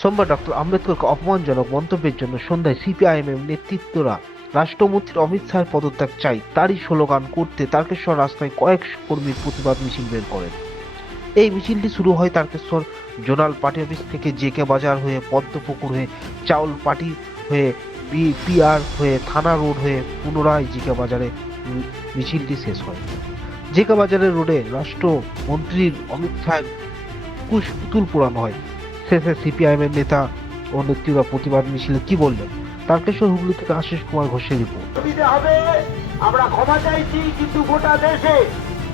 সোমবার ডক্টর আম্বেদকরকে অপমানজনক মন্তব্যের জন্য সন্ধ্যায় সিপিআইএম নেতৃত্বরা রাষ্ট্রমন্ত্রী অমিত শাহের পদত্যাগ চাই তারই স্লোগান করতে তারকেশ্বর রাস্তায় কয়েক কর্মীর প্রতিবাদ মিছিল বের করেন। এই মিছিলটি শুরু হয় তারকেশ্বর জোনাল পার্টি অফিস থেকে জেকে বাজার হয়ে পদ্মপুকুর হয়ে চাউল পার্টি হয়ে পিআর হয়ে থানা রোড হয়ে পুনরায় জেকে বাজারে মিছিলটি শেষ হয়। জেকে বাজারের রোডে রাষ্ট্রমন্ত্রীর অমিত শাহের কুশ পুতুল পোড়ানো হয়। শেষে সিপিআইএম এর নেতা ও নেত্রীরা প্রতিবাদ মিছিলে কি বললেন, তারকেশ্বর হুগলি থেকে আশিস কুমার ঘোষের রিপোর্ট। আমরা ক্ষমা চাইছি, কিন্তু গোটা দেশে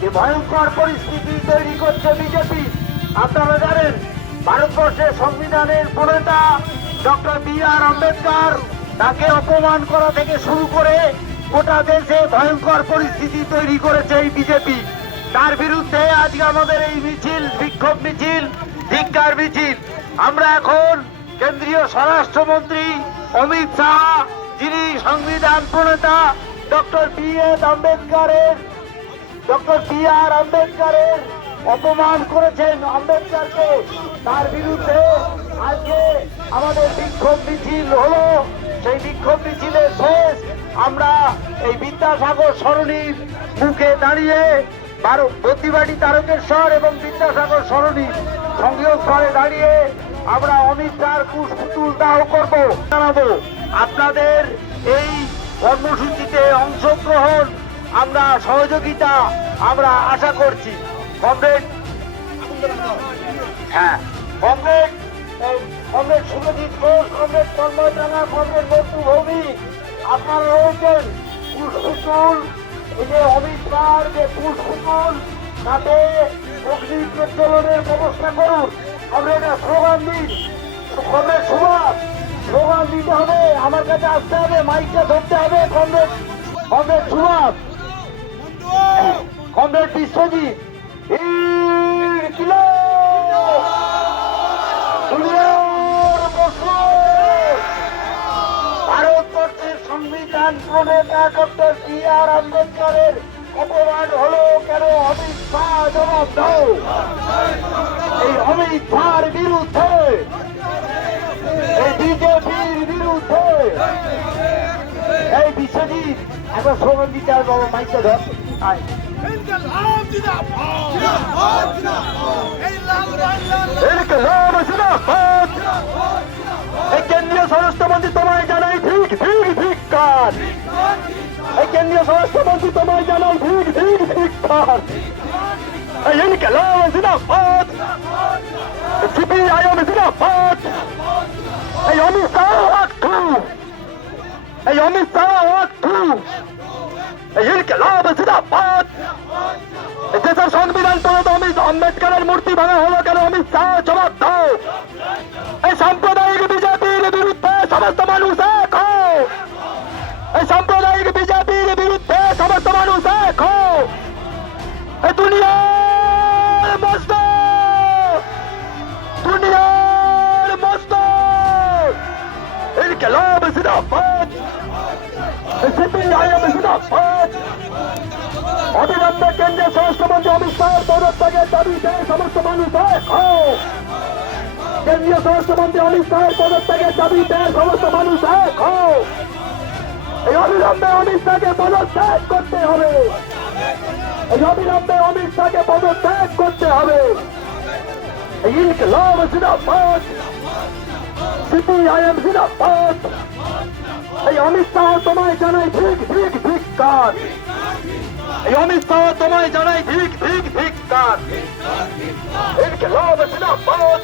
যে ভয়ঙ্কর পরিস্থিতি তৈরি করছে বিজেপি। আপনারা জানেন ভারতবর্ষের সংবিধানের প্রণেতা ডক্টর বি.আর. আম্বেদকর, তাকে অপমান করা থেকে শুরু করে গোটা দেশে ভয়ঙ্কর পরিস্থিতি তৈরি করেছে এই বিজেপি। তার বিরুদ্ধে আজকে আমাদের এই মিছিল, বিক্ষোভ মিছিল, ধিক্কার মিছিল। আমরা এখন কেন্দ্রীয় স্বরাষ্ট্রমন্ত্রী অমিত শাহ, যিনি সংবিধান প্রণেতা ডক্টর বি.আর. আম্বেদকরের অপমান করেছেন আম্বেদকরকে, তার বিরুদ্ধে আজকে আমাদের বিক্ষোভ মিছিল হলো। সেই বিক্ষোভ মিছিলের শেষ আমরা এই বিদ্যাসাগর সরণির মুখে দাঁড়িয়ে বদ্যিবাড়ি তারকেশ্বর এবং বিদ্যাসাগর সরণির সংযোগস্থলে দাঁড়িয়ে আমরা অমিত শাহর কুশপুতুল দাহ করব। জানাবো আপনাদের এই কর্মসূচিতে অংশগ্রহণ, আমরা সহযোগিতা আমরা আশা করছি। কমরেড সুরজিৎ ঘোষ, কমরেড তন্ময় রাঙা, কমরেড মন্টু ভৌমিক, আপনারা রয়েছেন। কুশপুতুল, এই যে অমিত শাহর যে কুশপুতুল, তাতে অগ্নি প্রজ্বলনের ব্যবস্থা করুন। কমরেড স্লোগান দিন, কমরেড সুভাষ স্লোগান দিতে হবে, আমার কাছে আসতে হবে, মাইকটা ধরতে হবে। কমরেড সুভাষ, কমরেড বিশ্বজিৎ, ভারতবর্ষের সংবিধান প্রণেতা ডক্টর বি.আর. আম্বেদকরের অপমান হলো কেন? অমিত শাহ জবাব দাও। এই অমিত শাহর বিরুদ্ধে, এই বিজেপির বিরুদ্ধে, এই বিশ্বজিৎ একবার স্লোগান দিতে হবে। বাবা মাইকটা ধর। কেন্দ্রীয় স্বরাষ্ট্রমন্ত্রী তোমায় জানাই ঠিক ঠিক ধিক্কার। এই কেন্দ্রীয় স্বরাষ্ট্রমন্ত্রী তোমায় জানাই ঠিক ঠিক ধিক্কার। জিন্দাবাদ, সিপিআইএম জিন্দাবাদ। এই অমিত শাহ এই অমিত শাহ ইনকিলাব জিন্দাবাদ। দেশের সংবিধান প্রণেতা অমিত আম্বেদকরের মূর্তি ভাঙা হলো কেন? অমিত শাহ জবাব দাও। এই সাম্প্রদায়িক বিজেপির বিরুদ্ধে সমস্ত মানুষ এক হও। এই সাম্প্রদায়িক বিজেপির বিরুদ্ধে সমস্ত মানুষ এক হও। এই দুনিয়ার মস্ত ইনকিলাব জিন্দাবাদ। সিপিআইএম জিন্দাবাদ। অবিলম্বে কেন্দ্রীয় স্বরাষ্ট্রমন্ত্রী অমিত শাহের পদত্যাগের দাবিতে সমস্ত মানুষ এক হও। কেন্দ্রীয় স্বরাষ্ট্রমন্ত্রী অমিত শাহের পদত্যাগের দাবিতে সমস্ত মানুষ এক হও। এই অবিলম্বে অমিত শাহকে পদত্যাগ করতে হবে। এই অবিলম্বে অমিত শাহকে পদত্যাগ করতে হবে। ইনকিলাব জিন্দাবাদ। সিপিআইএম জিন্দাবাদ। এই অমিত শাহ তোমায় জানাই ঠিক ঠিক ধিক্কার। এই অমিত শাহ তোমায় জানাই ঠিক ঠিক ধিক্কার। ইনকিলাব জিন্দাবাদ।